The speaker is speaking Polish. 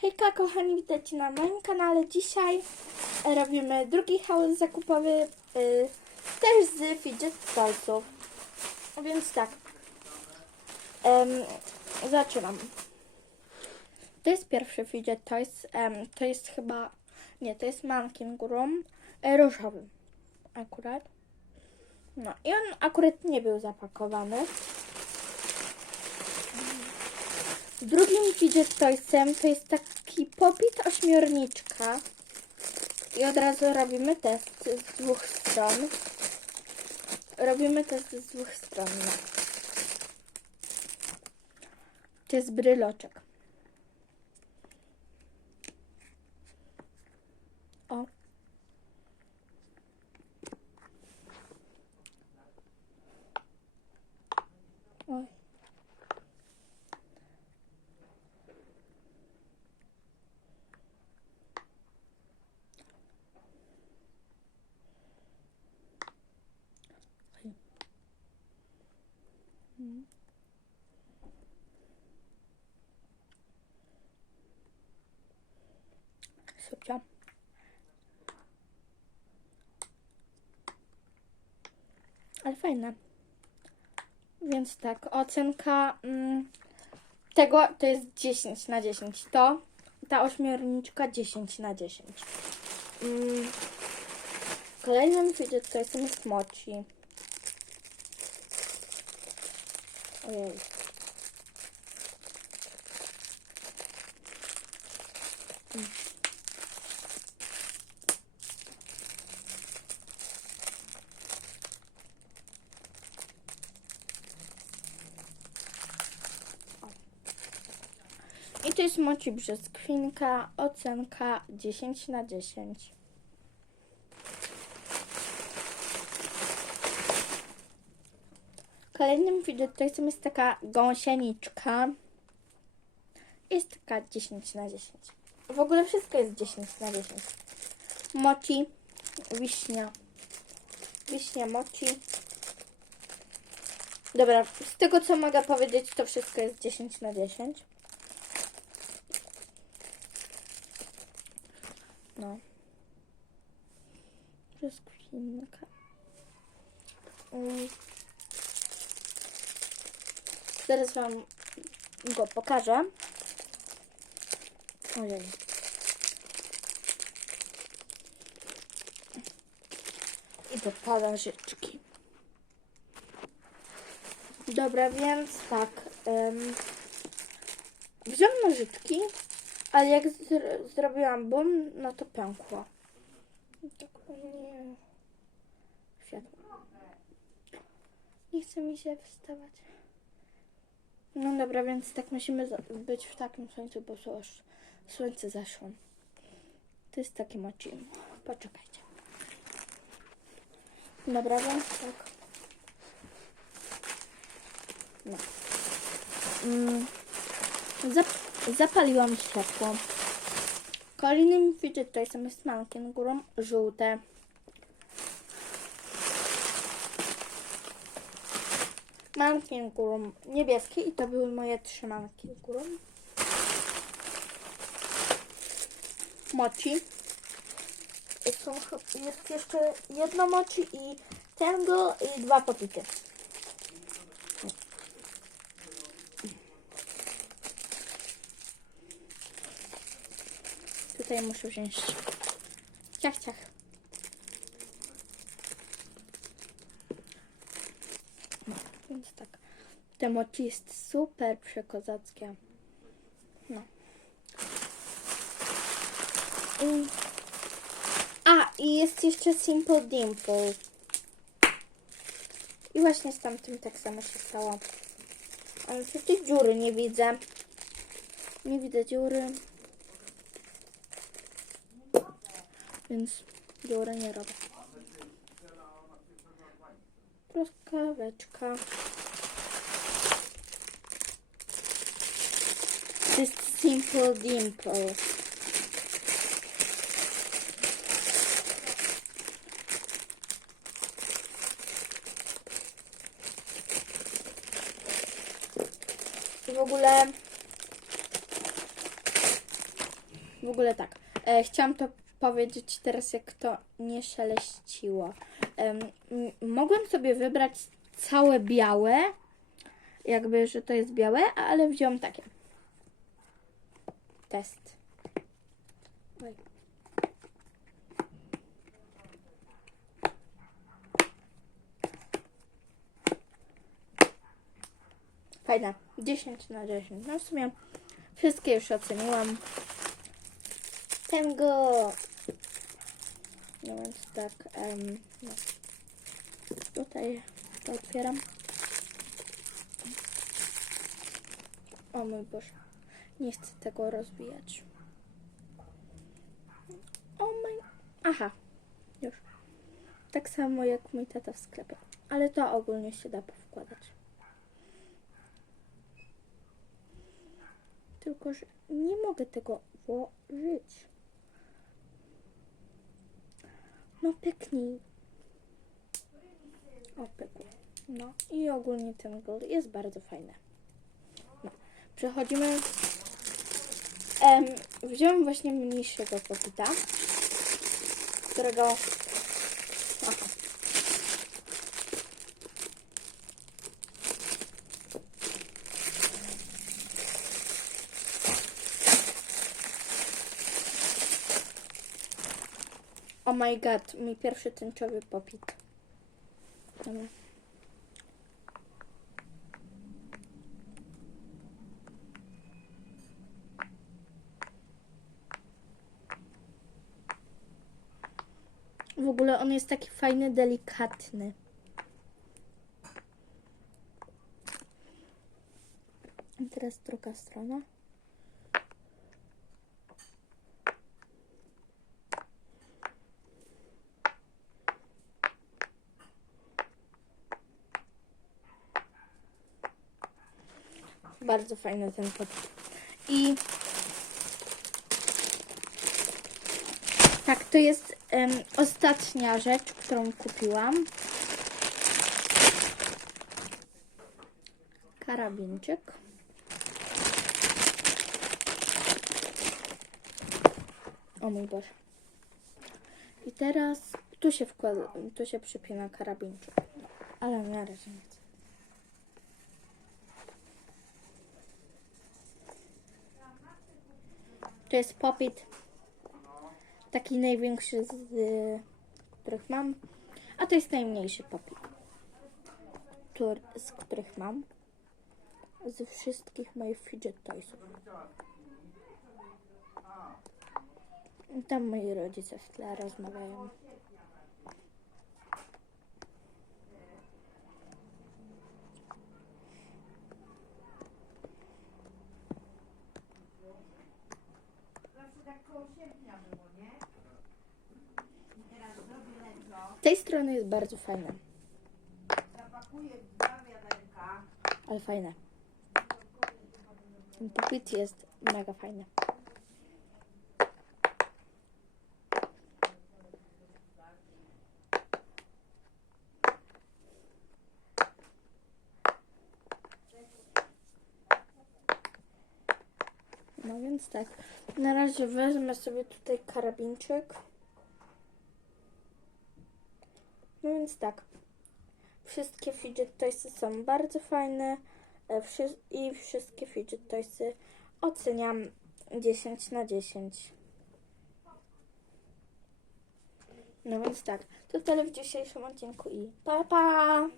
Hejka kochani, witajcie na moim kanale. Dzisiaj robimy drugi haul zakupowy, y, też z fidget toysów. Więc tak, zaczynam. To jest pierwszy fidget toys, to jest chyba, nie, to jest Mankin Room, e, różowy akurat. No i on akurat nie był zapakowany. Drugim fidget toysem to jest taki popit ośmiorniczka. I od razu robimy test z dwóch stron. Robimy test z dwóch stron. To jest bryloczek. O. Oj. Super. Ale fajne. Więc tak, ocenka mm, tego to jest 10 na 10. To ta ośmiorniczka 10 na 10. Mm, kolejnym fidget toysem jest mochi. Ojej. I to jest moci brzoskwinka, ocenka 10 na 10. Kolejnym fidget toysem jest taka gąsieniczka. Jest taka 10 na 10. W ogóle wszystko jest 10 na 10. Moci, wiśnia. Wiśnia, moci. Dobra, z tego co mogę powiedzieć, to wszystko jest 10 na 10. No. Brzoskwinka. Mm. Zaraz Wam go pokażę. Ojej. I do palażyczki. Dobra, więc tak. Um, wziąłem nożyczki, ale jak zr- zrobiłam bum, no to pękło. Tak, nie. Światło. Nie chce mi się wstawać. No dobra, więc tak musimy być w takim słońcu, bo już słońce zaszło. To jest takie moci. Poczekajcie. Dobra, więc tak. No. Mm. Zap- zapaliłam światło. Kolejnym fidget toysem jest mankiem górą żółte. Mankiem górą niebieskie i to były moje trzy manki górą. Moci. Są, jest jeszcze jedno moci i tango i dwa popity. Tutaj muszę wziąć ciach, ciach. No, więc tak. Te moci jest super przekozackie. No. I... A, i jest jeszcze Simple Dimple. I właśnie z tamtym tak samo się stało. Ale tej dziury nie widzę. Nie widzę dziury. Więc dziury nie robię. Truskaweczka. Jest Simple Dimple. W ogóle w ogóle tak. E, chciałam to powiedzieć teraz, jak to nie szeleściło. Em, m- mogłem sobie wybrać całe białe, jakby, że to jest białe, ale wziąłem takie. Test. Oj. Fajne. 10 na 10. No w sumie wszystkie już oceniłam. Ten go. No więc tak. no. Tutaj to otwieram. O mój Boże. Nie chcę tego rozwijać. O mój... Aha. Już. Tak samo jak mój tata w sklepie. Ale to ogólnie się da powkładać. Tylko, że nie mogę tego włożyć. No pyknij. O, pykło. No i ogólnie ten gold jest bardzo fajny. No. Przechodzimy. Em, wziąłem właśnie mniejszego popita, którego... Aha. Oh my god, mój pierwszy tęczowy popit. Dobra. W ogóle on jest taki fajny, delikatny. I teraz druga strona. Bardzo fajny ten pot. I tak, to jest em, ostatnia rzecz, którą kupiłam. Karabinczyk. O mój Boże. I teraz tu się wkłada, tu się przypina karabinczyk. Ale na razie nie To jest popit. Taki największy z których mam. A to jest najmniejszy popit. Który, z których mam. Ze wszystkich moich fidget toysów. Tam moi rodzice w tle rozmawiają. Z tej strony jest bardzo fajne. Ale fajne. Ten popit jest mega fajny. Więc tak. Na razie wezmę sobie tutaj karabinczyk. No więc tak. Wszystkie fidget toysy są bardzo fajne e, i wszystkie fidget toysy oceniam 10 na 10. No więc tak, to tyle w dzisiejszym odcinku i pa pa!